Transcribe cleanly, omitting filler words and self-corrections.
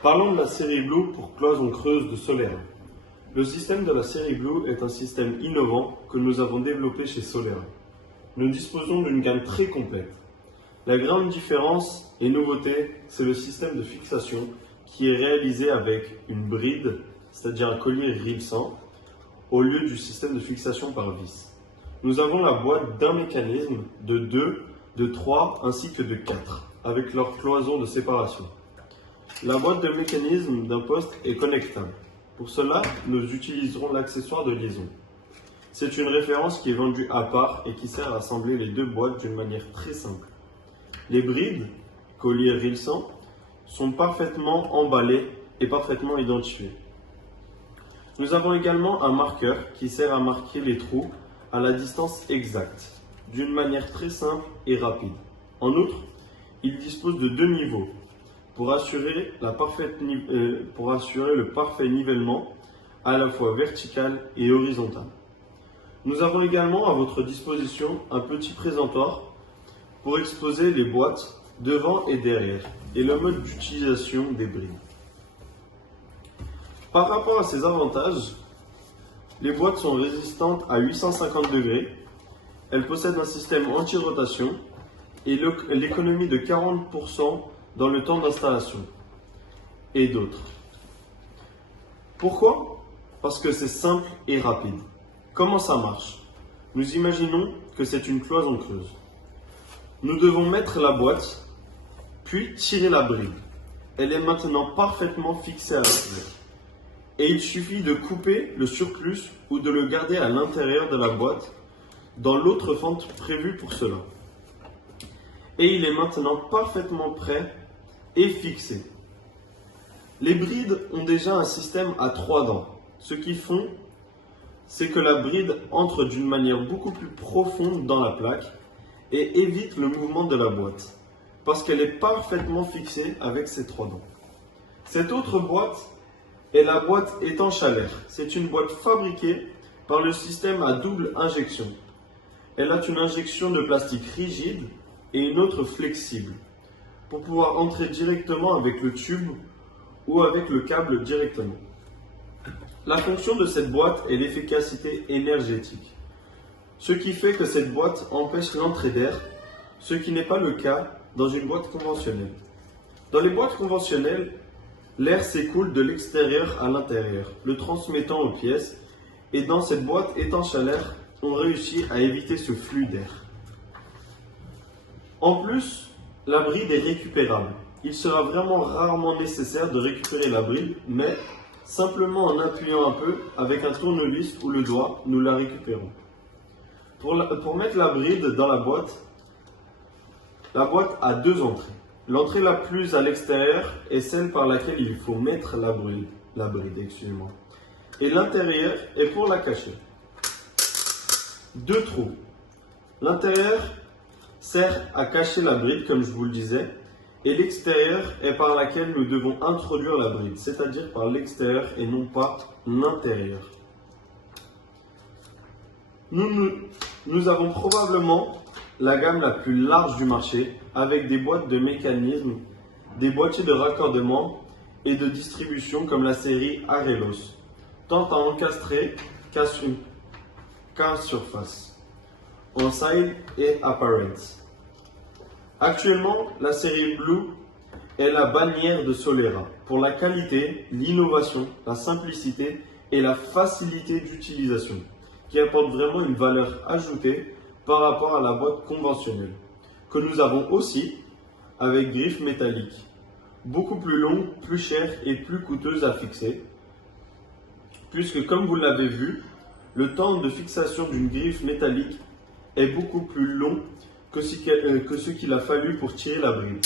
Parlons de la série Blue pour cloison creuse de Solera. Le système de la série Blue est un système innovant que nous avons développé chez Solera. Nous disposons d'une gamme très complète. La grande différence et nouveauté, c'est le système de fixation qui est réalisé avec une bride, c'est-à-dire un collier rilsant, au lieu du système de fixation par vis. Nous avons la boîte d'un mécanisme, de 2, de 3 ainsi que de 4, avec leur cloison de séparation. La boîte de mécanisme d'un poste est connectable. Pour cela, nous utiliserons l'accessoire de liaison. C'est une référence qui est vendue à part et qui sert à assembler les deux boîtes d'une manière très simple. Les brides, colliers rilsant, sont parfaitement emballées et parfaitement identifiées. Nous avons également un marqueur qui sert à marquer les trous à la distance exacte, d'une manière très simple et rapide. En outre, il dispose de 2 niveaux pour assurer le parfait nivellement à la fois vertical et horizontal. Nous avons également à votre disposition un petit présentoir pour exposer les boîtes devant et derrière et le mode d'utilisation des brides. Par rapport à ces avantages, les boîtes sont résistantes à 850 degrés, elles possèdent un système anti-rotation et l'économie de 40% dans le temps d'installation et d'autres. Pourquoi? Parce que c'est simple et rapide. Comment ça marche? Nous imaginons que c'est une cloison creuse. Nous devons mettre la boîte, puis tirer la bride. Elle est maintenant parfaitement fixée à l'intérieur. Et il suffit de couper le surplus ou de le garder à l'intérieur de la boîte dans l'autre fente prévue pour cela. Et il est maintenant parfaitement prêt et fixé. Les brides ont déjà un système à 3 dents. Ce qu'ils font, c'est que la bride entre d'une manière beaucoup plus profonde dans la plaque et évite le mouvement de la boîte, parce qu'elle est parfaitement fixée avec ces 3 dents. Cette autre boîte est la boîte étanche à l'air. C'est une boîte fabriquée par le système à double injection. Elle a une injection de plastique rigide et une autre flexible, pour pouvoir entrer directement avec le tube ou avec le câble directement. La fonction de cette boîte est l'efficacité énergétique, ce qui fait que cette boîte empêche l'entrée d'air, ce qui n'est pas le cas dans une boîte conventionnelle. Dans les boîtes conventionnelles, l'air s'écoule de l'extérieur à l'intérieur, le transmettant aux pièces, et dans cette boîte étanche à l'air, on réussit à éviter ce flux d'air. En plus, la bride est récupérable. Il sera vraiment rarement nécessaire de récupérer la bride, mais simplement en appuyant un peu avec un tournevis ou le doigt, nous la récupérons. Pour mettre la bride dans la boîte a 2 entrées. L'entrée la plus à l'extérieur est celle par laquelle il faut mettre la bride, et l'intérieur est pour la cacher. 2 trous. L'intérieur sert à cacher la bride, comme je vous le disais, et l'extérieur est par laquelle nous devons introduire la bride, c'est-à-dire par l'extérieur et non pas l'intérieur. Nous avons probablement la gamme la plus large du marché, avec des boîtes de mécanisme, des boîtiers de raccordement et de distribution comme la série Arelos, tant à encastrer qu'à surface, en side et apparent. Actuellement, la série Blue est la bannière de Solera pour la qualité, l'innovation, la simplicité et la facilité d'utilisation, qui apporte vraiment une valeur ajoutée par rapport à la boîte conventionnelle, que nous avons aussi avec griffe métallique, beaucoup plus longue, plus chère et plus coûteuse à fixer, puisque comme vous l'avez vu, le temps de fixation d'une griffe métallique est beaucoup plus long que ce qu'il a fallu pour tirer la bride.